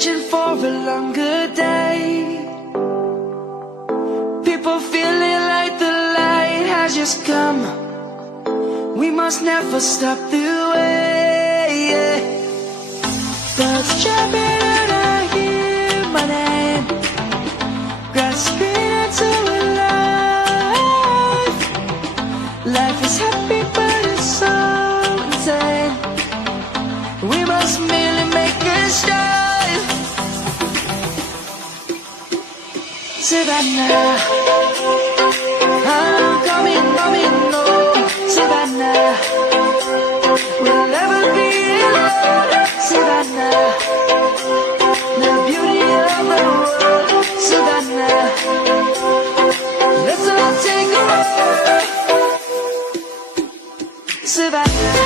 searching for a longer day. People feeling like the light has just come. We must never stop the way. Birds jumping and I hear my name, grasping into a life. Life is happy but it's so insane. We must merely make a start. Savannah, I'm coming home. Savannah, we'll never be alone. Savannah, the beauty of the world. Savannah, let's all take a ride. Savannah.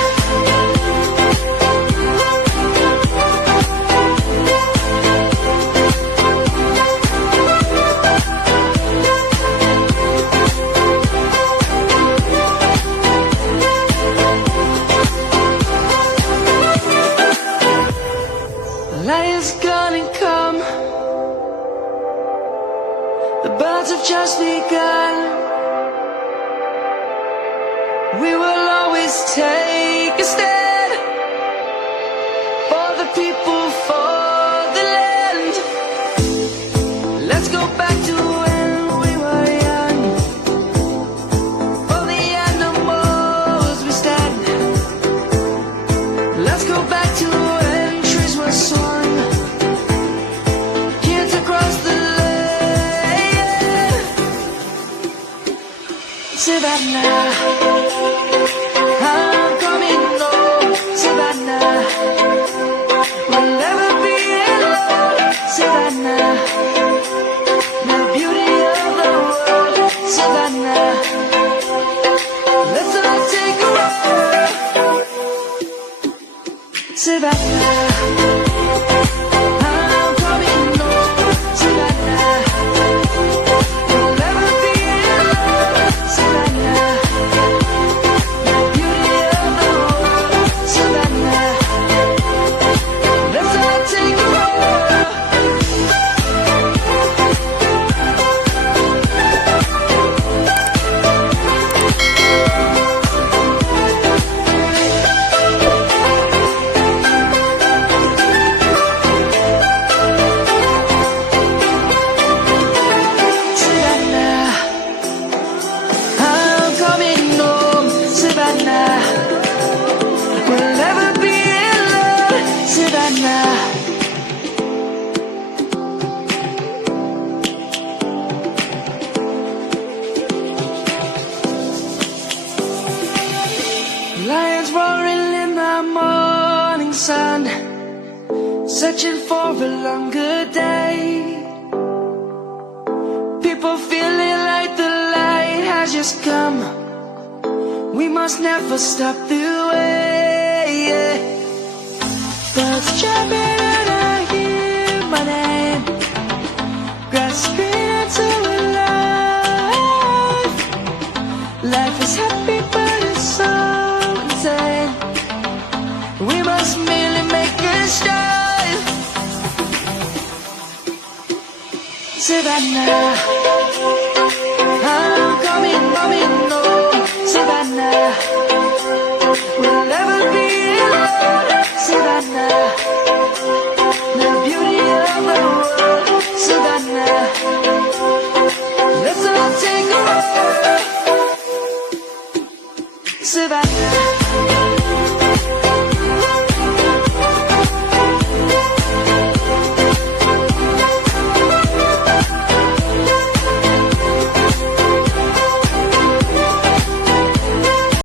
Lion's gonna come. The birds have just begun. We will always take a stand for the people, for the land. Let's go back to when we were young. For the animals we stand. Let's go back to when trees were swung. Savannah, I'm coming home. Savannah, we'll never be alone. Savannah, the beauty of the world. Savannah, let's all take a ride. Savannah, I'm coming home. Savannah, we'll never be alone. Savannah, the beauty of the world. Savannah, let's all take a ride. Savannah, I'm coming home. Savannah, we'll never be alone. Savannah, lions roaring in the morning sun, searching for a longer day. People feeling like the light has just come. We must never stop the way. Birds jumping and I hear my name, grasping into a life. Life is happy but it's so insane. We must merely make a start. Savannah,